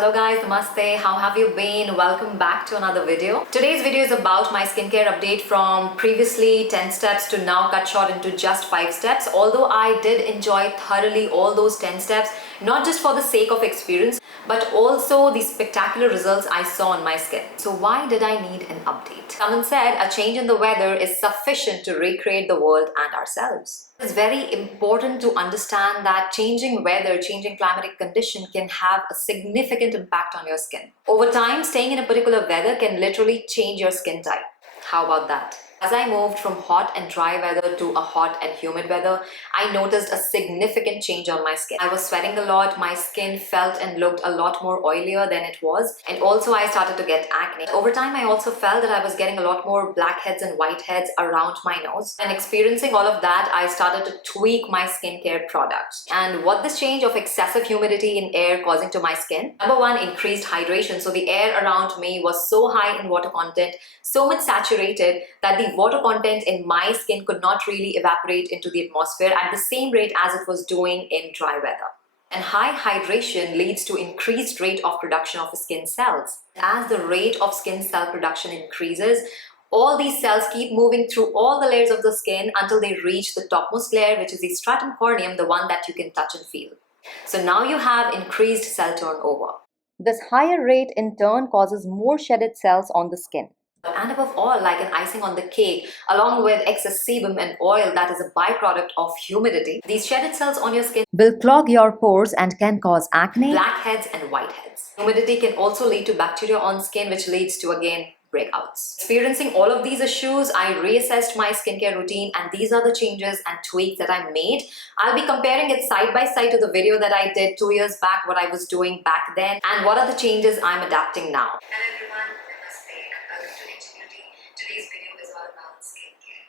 Hello guys, Namaste. How have you been? Welcome back to another video. Today's video is about my skincare update from previously 10 steps to now cut short into just 5 steps. Although I did enjoy thoroughly all those 10 steps, not just for the sake of experience, but also the spectacular results I saw on my skin. So why did I need an update? Someone said a change in the weather is sufficient to recreate the world and ourselves. It's very important to understand that changing weather, changing climatic condition can have a significant impact on your skin. Over time, staying in a particular weather can literally change your skin type. How about that? As I moved from hot and dry weather to a hot and humid weather, I noticed a significant change on my skin. I was sweating a lot, my skin felt and looked a lot more oilier than it was, and also I started to get acne. Over time, I also felt that I was getting a lot more blackheads and whiteheads around my nose. And experiencing all of that, I started to tweak my skincare products. And what this change of excessive humidity in air causing to my skin? Number one, increased hydration. So the air around me was so high in water content, so much saturated that the water content in my skin could not really evaporate into the atmosphere at the same rate as it was doing in dry weather. And high hydration leads to increased rate of production of skin cells. As the rate of skin cell production increases, all these cells keep moving through all the layers of the skin until they reach the topmost layer, which is the stratum corneum, the one that you can touch and feel. So now you have increased cell turnover. This higher rate in turn causes more shedded cells on the skin. And above all, like an icing on the cake, along with excess sebum and oil that is a byproduct of humidity, these shedded cells on your skin will clog your pores and can cause acne, blackheads and whiteheads. Humidity can also lead to bacteria on skin, which leads to again breakouts. Experiencing all of these issues, I reassessed my skincare routine, and these are the changes and tweaks that I made. I'll be comparing it side by side to the video that I did 2 years back, what I was doing back then, and what are the changes I'm adapting now. Hello everyone, Namaste and welcome to Humidity. Today's video is all about skincare.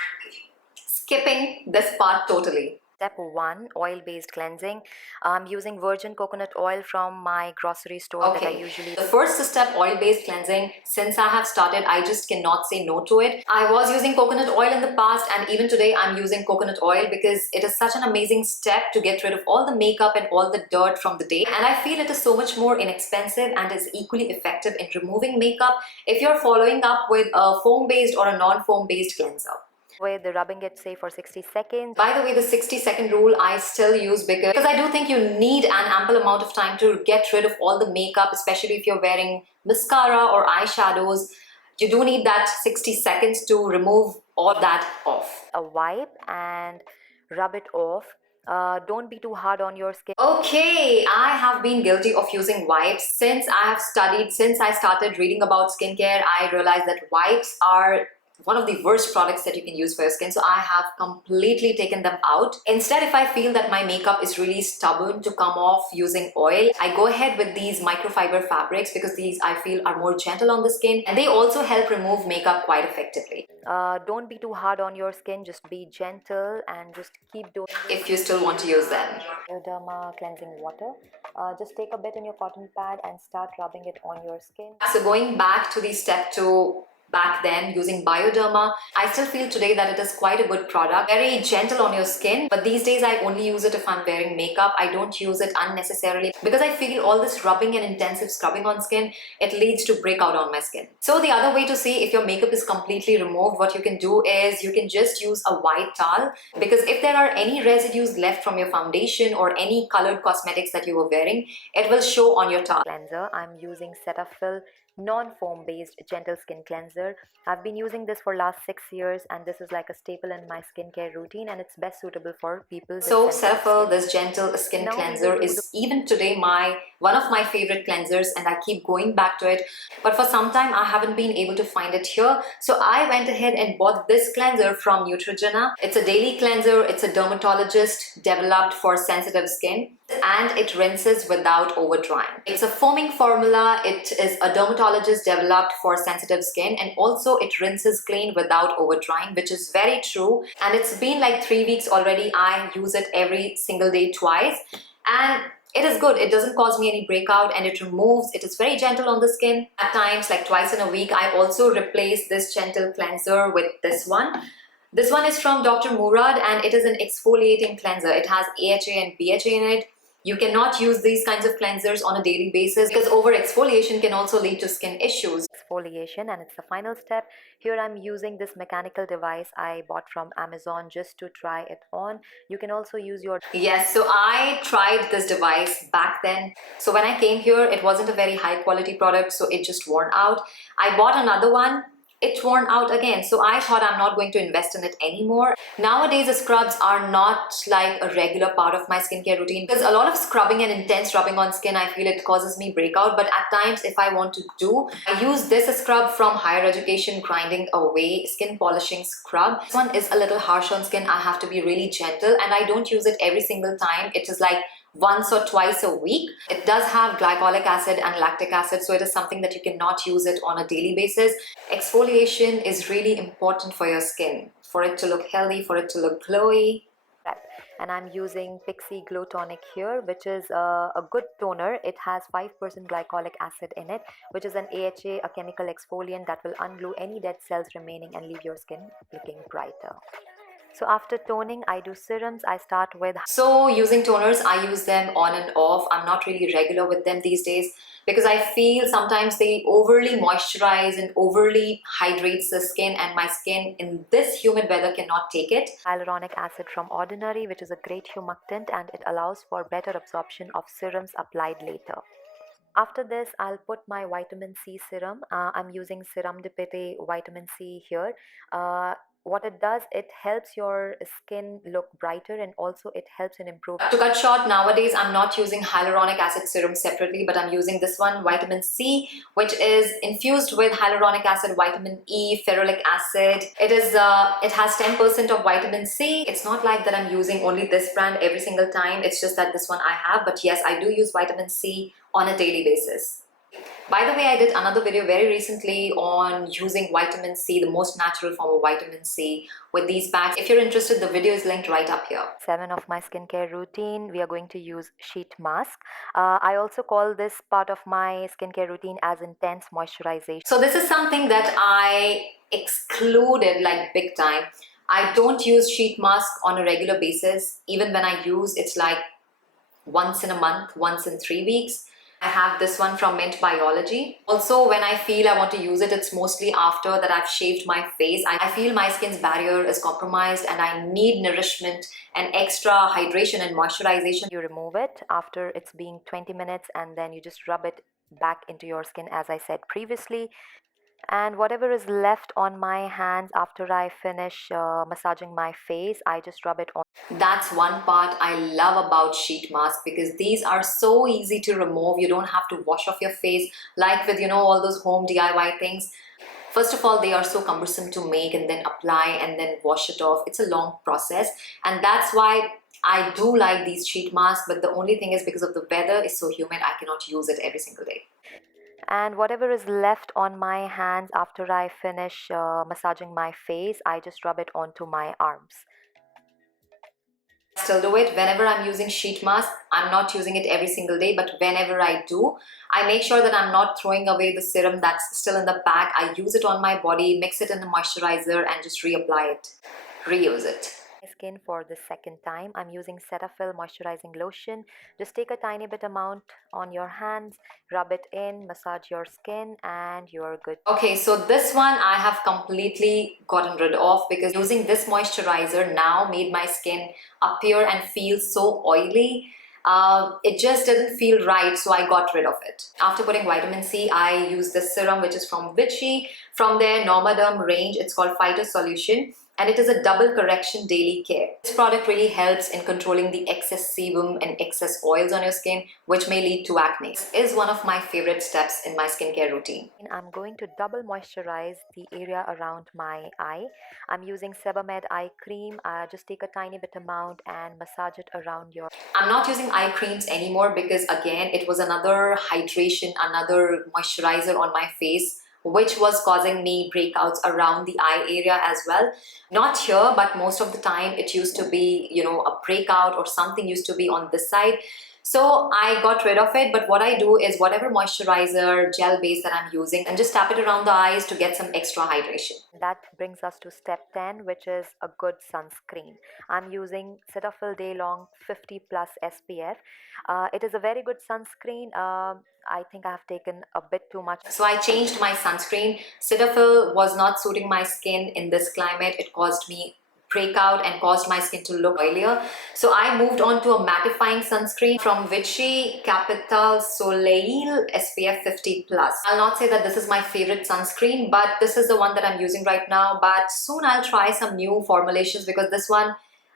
And if you skipping this part totally. Step 1, oil-based cleansing. I'm using virgin coconut oil from my grocery store that I usually... The first step, oil-based cleansing, since I have started, I just cannot say no to it. I was using coconut oil in the past, and even today I'm using coconut oil because it is such an amazing step to get rid of all the makeup and all the dirt from the day. And I feel it is so much more inexpensive and is equally effective in removing makeup if you're following up with a foam-based or a non-foam-based cleanser. With the rubbing it say for 60 seconds. By the way, the 60-second rule I still use because I do think you need an ample amount of time to get rid of all the makeup, especially if you're wearing mascara or eyeshadows. You do need that 60 seconds to remove all that off. A wipe and rub it off. Don't be too hard on your skin. Okay, I have been guilty of using wipes. Since I have studied, since I started reading about skincare, I realized that wipes are one of the worst products that you can use for your skin, so I have completely taken them out. Instead, if I feel that my makeup is really stubborn to come off using oil, I go ahead with these microfiber fabrics because these I feel are more gentle on the skin and they also help remove makeup quite effectively. Don't be too hard on your skin, just be gentle and just keep doing it. If you still want to use them. Bioderma cleansing water. Just take a bit in your cotton pad and start rubbing it on your skin. So going back to the step 2, back then using Bioderma, I still feel today that it is quite a good product. Very gentle on your skin, but these days I only use it if I'm wearing makeup. I don't use it unnecessarily because I feel all this rubbing and intensive scrubbing on skin, it leads to breakout on my skin. So the other way to see if your makeup is completely removed, what you can do is you can just use a white towel, because if there are any residues left from your foundation or any colored cosmetics that you were wearing, it will show on your towel. Cleanser, I'm using Cetaphil non-foam based gentle skin cleanser. I've been using this for last 6 years and this is like a staple in my skincare routine and it's best suitable for people. So Cetaphil, this gentle skin cleanser, is even today one of my favorite cleansers and I keep going back to it, but for some time I haven't been able to find it here, so I went ahead and bought this cleanser from Neutrogena. It's a daily cleanser. It's a dermatologist developed for sensitive skin and it rinses without over drying. It's a foaming formula. It is a dermatologist developed for sensitive skin, and also it rinses clean without over drying, which is very true. And it's been like 3 weeks already. I use it every single day twice and it is good. It doesn't cause me any breakout and it removes. It is very gentle on the skin. At times, like twice in a week, I also replace this gentle cleanser with this one. This one is from Dr. Murad and it is an exfoliating cleanser. It has AHA and BHA in it. You cannot use these kinds of cleansers on a daily basis because over exfoliation can also lead to skin issues. Exfoliation, and it's the final step. Here I'm using this mechanical device I bought from Amazon just to try it on. You can also use your... Yes, so I tried this device back then. So when I came here, it wasn't a very high quality product, so it just worn out. I bought another one. It worn out again, so I thought I'm not going to invest in it anymore. Nowadays the scrubs are not like a regular part of my skincare routine because a lot of scrubbing and intense rubbing on skin, I feel it causes me breakout. But at times if I want to do, I use this scrub from Higher Education Grinding Away Skin Polishing Scrub. This one is a little harsh on skin. I have to be really gentle, and I don't use it every single time. It is like once or twice a week. It does have glycolic acid and lactic acid, so it is something that you cannot use it on a daily basis. Exfoliation is really important for your skin, for it to look healthy, for it to look glowy. And I'm using Pixie Glow Tonic here, which is a good toner. It has 5% glycolic acid in it, which is an AHA, a chemical exfoliant that will unglue any dead cells remaining and leave your skin looking brighter. So after toning, I do serums. I start with... So using toners, I use them on and off. I'm not really regular with them these days because I feel sometimes they overly moisturize and overly hydrates the skin, and my skin in this humid weather cannot take it. Hyaluronic acid from Ordinary, which is a great humectant, and it allows for better absorption of serums applied later. After this, I'll put my vitamin C serum. I'm using Serum de Pete vitamin C here. What it does, it helps your skin look brighter, and also it helps in improving... To cut short, nowadays I'm not using hyaluronic acid serum separately, but I'm using this one, vitamin C, which is infused with hyaluronic acid, vitamin E, ferulic acid. It has 10% of vitamin C. It's not like that I'm using only this brand every single time. It's just that this one I have, but yes, I do use vitamin C on a daily basis. By the way, I did another video very recently on using vitamin C, the most natural form of vitamin C, with these packs. If you're interested, the video is linked right up here. 7 of my skincare routine, we are going to use sheet mask. I also call this part of my skincare routine as intense moisturization. So this is something that I excluded like big time. I don't use sheet mask on a regular basis. Even when I use, it's like once in a month, once in 3 weeks. I have this one from Mint Biology. Also, when I feel I want to use it, it's mostly after that I've shaved my face. I feel my skin's barrier is compromised and I need nourishment and extra hydration and moisturization. You remove it after it's been 20 minutes, and then you just rub it back into your skin as I said previously. And whatever is left on my hands after I finish massaging my face, I just rub it on. That's one part I love about sheet mask, because these are so easy to remove. You don't have to wash off your face like with, you know, all those home DIY things. First of all, they are so cumbersome to make and then apply and then wash it off. It's a long process, and that's why I do like these sheet masks. But the only thing is, because of the weather is so humid, I cannot use it every single day. And whatever is left on my hands after I finish massaging my face, I just rub it onto my arms. Still do it whenever I'm using sheet mask. I'm not using it every single day, but whenever I do, I make sure that I'm not throwing away the serum that's still in the pack. I use it on my body, mix it in the moisturizer, and just reapply it, reuse it. Skin for the second time, I'm using Cetaphil moisturizing lotion. Just take a tiny bit amount on your hands, rub it in, massage your skin, and you're good. Okay, so this one I have completely gotten rid of, because using this moisturizer now made my skin appear and feel so oily. It just didn't feel right, so I got rid of it. After putting vitamin C, I use this serum, which is from Vichy, from their Normaderm range. It's called Phyto Solution, and it is a double correction daily care. This product really helps in controlling the excess sebum and excess oils on your skin, which may lead to acne. This is one of my favorite steps in my skincare routine. I'm going to double moisturize the area around my eye. I'm using Sebamed eye cream. Just take a tiny bit amount and massage it around your... I'm not using eye creams anymore, because again, it was another hydration, another moisturizer on my face, which was causing me breakouts around the eye area as well. Not here, but most of the time it used to be, you know, a breakout or something used to be on this side. So I got rid of it, but what I do is whatever moisturizer, gel base that I'm using, and just tap it around the eyes to get some extra hydration. That brings us to step 10, which is a good sunscreen. I'm using Cetaphil Day Long 50 plus SPF. It is a very good sunscreen. I think I have taken a bit too much. So I changed my sunscreen. Cetaphil was not suiting my skin in this climate. It caused me breakout and caused my skin to look oilier. So I moved on to a mattifying sunscreen from Vichy Capital Soleil SPF 50 plus. I'll not say that this is my favorite sunscreen, but this is the one that I'm using right now. But soon I'll try some new formulations, because this one,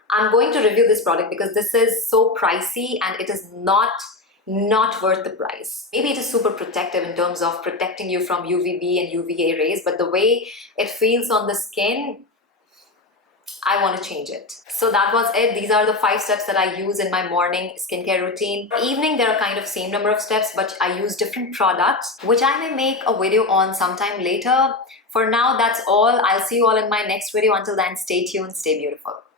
I'm going to review this product because this is so pricey and it is not worth the price. Maybe it is super protective in terms of protecting you from UVB and UVA rays, but the way it feels on the skin, I want to change it. So that was it. These are the 5 steps that I use in my morning skincare routine. For evening, there are kind of same number of steps, but I use different products, which I may make a video on sometime later. For now, that's all. I'll see you all in my next video. Until then, stay tuned, stay beautiful.